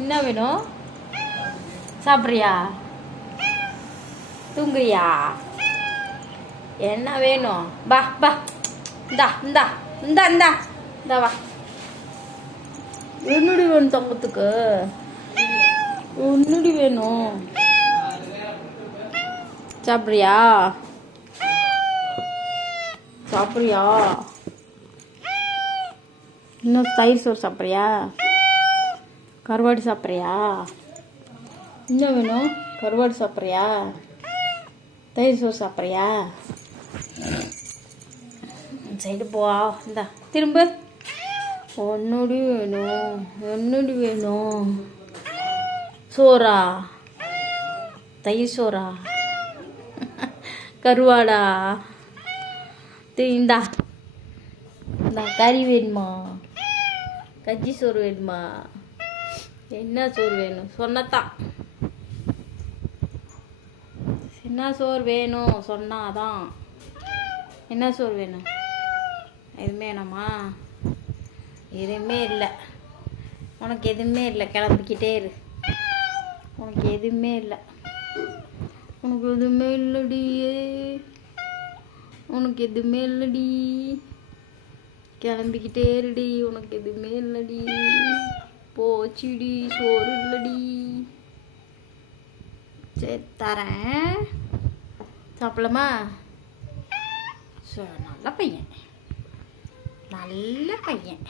என்ன வேணும்? சாப்பிட்றியா? தூங்குறியா? என்ன வேணும்? பா பா, இந்தா இந்தா இந்தா இந்தா இந்தா வா. என்னடி வேணும் தங்கத்துக்கு? என்னடி வேணும்? சாப்பிட்றியா? சாப்பிட்றியா? இன்னும் தயிர் சோறு சாப்பிட்றியா? கருவாடு சாப்பிட்றியா? என்ன வேணும்? கருவாடு சாப்பிட்றியா? தயிர் சோறு சாப்பிட்றியா? சைடு போ. இந்தா திரும்ப. ஒன்னடி வேணும். என்னடி வேணும்? சோறா? தயிர் சோறா? கருவாடா? இந்தா இந்தா கறி வேணுமா? கஞ்சி சோறு வேணுமா? என்ன சோறு வேணும்? சொன்னதான். என்ன சோறு வேணும் சொன்னாதான். என்ன சோறு வேணும்? எதுவுமே வேணாமா? எதுவுமே இல்லை. உனக்கு எதுவுமே இல்லை. கிளம்பிக்கிட்டே இரு. உனக்கு எதுவுமே இல்லை. உனக்கு எதுவுமே இல்லடியே. உனக்கு எதுவுமே இல்லடி. கிளம்பிக்கிட்டே இருடி. உனக்கு எதுவுமே இல்லடி. போச்சுடி. சோறு இல்லடி. சரி தரேன். சாப்பிடலாமா? நல்ல பையன். நல்ல பையன்.